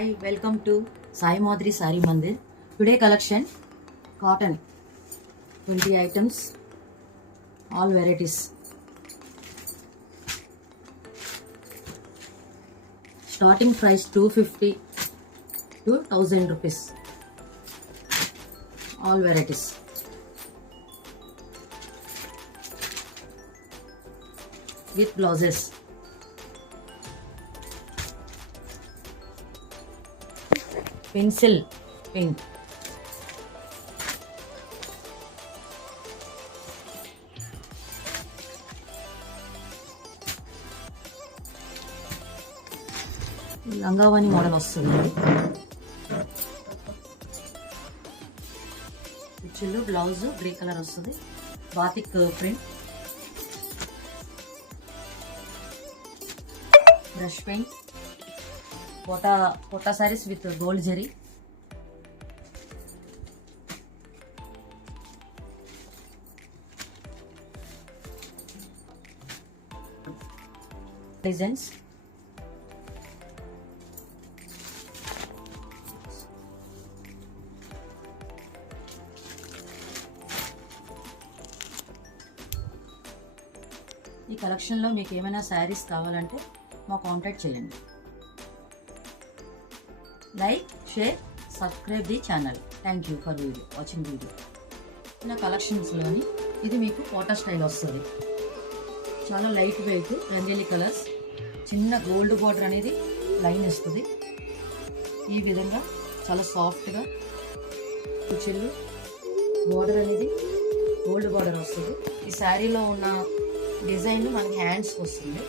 Hi, welcome to Sai Madri Sari Mandir. Today collection cotton 20 items, all varieties. Starting price 250 to 1000 rupees. All varieties. With blouses. Pencil pink. లంగావాణి model వస్తుంది. కుచ్చులు blouse grey colour వస్తుంది. Batik print. Brush paint. Kota saris with gold zari. Designs. ఈ కలెక్షన్లో మీకు ఏమైనా శారీస్ కావాలంటే మా కాంటాక్ట్ చేయండి. Like, share, subscribe the channel. Thank you for watching video. నా కలెక్షన్స్లోని ఇది మీకు కోటా స్టైల్ వస్తుంది. చాలా లైట్ వెయిట్ రంగేలి కలర్స్. చిన్న గోల్డ్ బార్డర్ అనేది లైన్ వస్తుంది. ఈ విధంగా చాలా సాఫ్ట్గా కుచ్చిళ్ళు బార్డర్ అనేది గోల్డ్ బార్డర్ వస్తుంది. ఈ శారీలో ఉన్న డిజైన్ మనకి హ్యాండ్స్కి వస్తుంది.